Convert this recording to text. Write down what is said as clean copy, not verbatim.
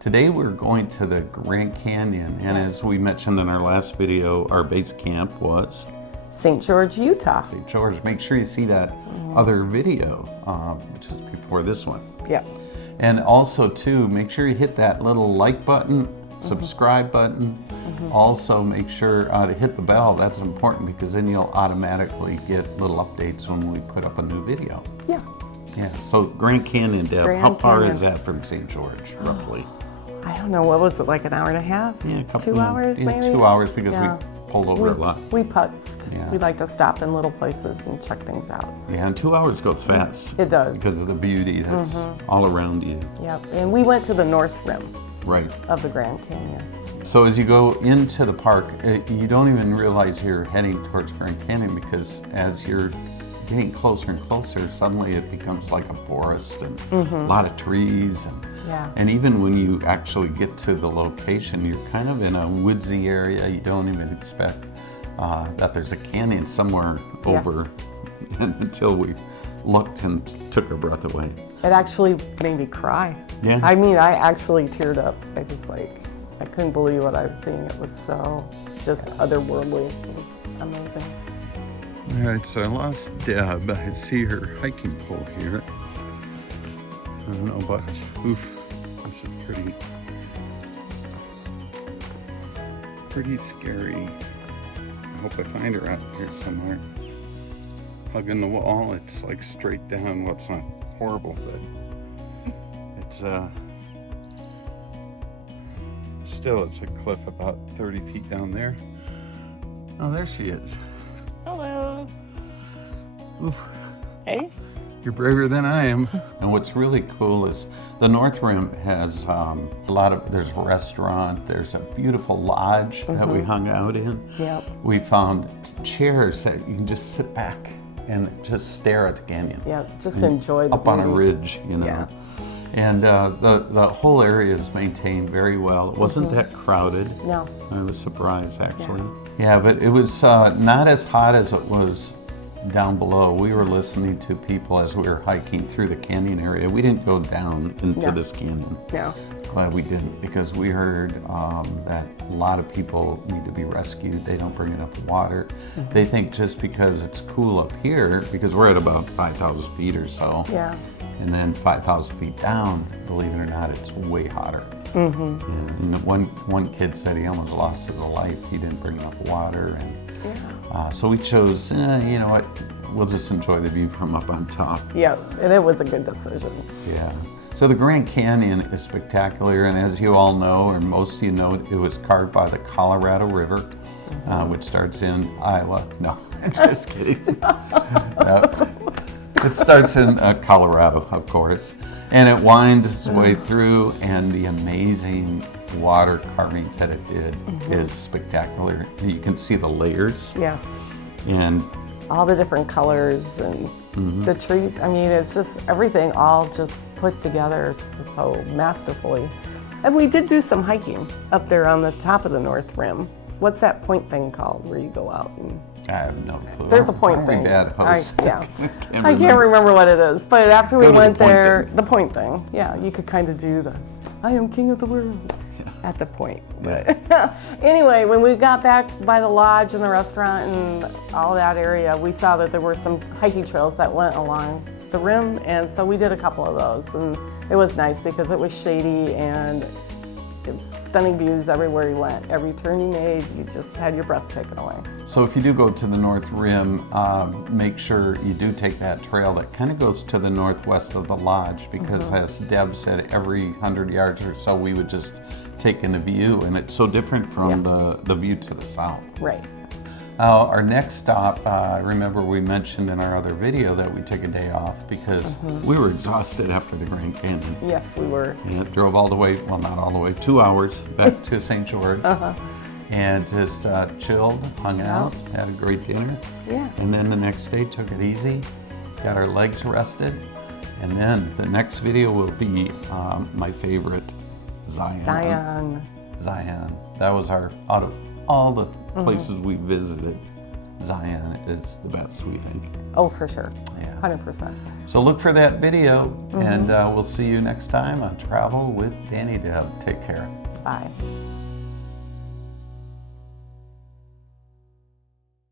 Today we're going to the Grand Canyon, and as we mentioned in our last video, our base camp was St. Georg, Utah. St. George. Make sure you see that other video just before this one. Yep. And also too, make sure you hit that little like button, subscribe button. Also make sure to hit the bell. That's important because then you'll automatically get little updates when we put up a new video. Yeah. Yeah, so Grand Canyon, Deb, Grand how far Canyon. is that from St. George, roughly? I don't know, what was it, like an hour and a half? Yeah, 2 hours maybe? 2 hours because Yeah. we pulled over a lot. We putzed. Yeah. We like to stop in little places and check things out. Yeah, and 2 hours goes fast. It does. Because of the beauty that's all around you. Yep, and we went to the North Rim Right. of the Grand Canyon. So as you go into the park, you don't even realize you're heading towards Grand Canyon because as you're getting closer and closer, suddenly it becomes like a forest and a lot of trees. Yeah. And even when you actually get to the location, you're kind of in a woodsy area. You don't even expect that there's a canyon somewhere over until we looked and took our breath away. It actually made me cry. Yeah. I mean, I actually teared up. I couldn't believe what I was seeing. It was so just otherworldly. It was amazing. All right, so I lost Deb. I see her hiking pole here. I don't know, but oof, this is pretty scary. I hope I find her out here somewhere. Hugging the wall, it's like straight down. Well, it's not horrible, but it's still, it's a cliff about 30 feet down there. Oh, there she is. Hello. Oof. Hey. You're braver than I am. And what's really cool is the North Rim has there's a restaurant, there's a beautiful lodge that we hung out in. Yep. We found chairs that you can just sit back and just stare at the canyon. Yeah, just enjoy the Up on a beauty. ridge, you know. Yeah. And the whole area is maintained very well. It wasn't that crowded. No. I was surprised, actually. Yeah, but it was not as hot as it was down below. We were listening to people as we were hiking through the canyon area. We didn't go down into this canyon. No. Glad we didn't, because we heard that a lot of people need to be rescued. They don't bring enough water. They think just because it's cool up here, because we're at about 5,000 feet or so, Yeah. and then 5,000 feet down, believe it or not, it's way hotter. Yeah, and one kid said he almost lost his life. He didn't bring enough water, and so we chose, you know what, we'll just enjoy the view from up on top. Yeah, and it was a good decision. Yeah. So the Grand Canyon is spectacular, and as you all know, or most of you know, it was carved by the Colorado River, which starts in Iowa. No, just kidding. It starts in Colorado, of course, and it winds its way through, and the amazing water carvings that it did is spectacular. You can see the layers. Yes. And All the different colors and the trees. I mean, it's just everything all just put together so masterfully. And we did do some hiking up there on the top of the North Rim. What's that point thing called where you go out and... I have no clue. There's a point Aren't we thing. bad hosts? I can't remember what it is, but after we Go to the went point there, thing. the point thing, yeah, you could kind of do the, I am king of the world at the point. But anyway, when we got back by the lodge and the restaurant and all that area, we saw that there were some hiking trails that went along the rim, and so we did a couple of those, and it was nice because it was shady and stunning views everywhere you went. Every turn you made, you just had your breath taken away. So if you do go to the North Rim, make sure you do take that trail that kind of goes to the northwest of the lodge, because as Deb said, every 100 yards or so we would just take in a view, and it's so different from the view to the south. Right. Our next stop, remember we mentioned in our other video that we took a day off because we were exhausted after the Grand Canyon. Yes, we were. And drove all the way, well, not all the way, 2 hours back to St. George. And just chilled, hung out, had a great dinner. Yeah. And then the next day took it easy, got our legs rested. And then the next video will be my favorite, Zion. Zion. That was our, out of all the places we visited, Zion is the best, we think. Oh, for sure. Yeah. 100%. So look for that video, and we'll see you next time on Travel with Danny Deb. Take care. Bye.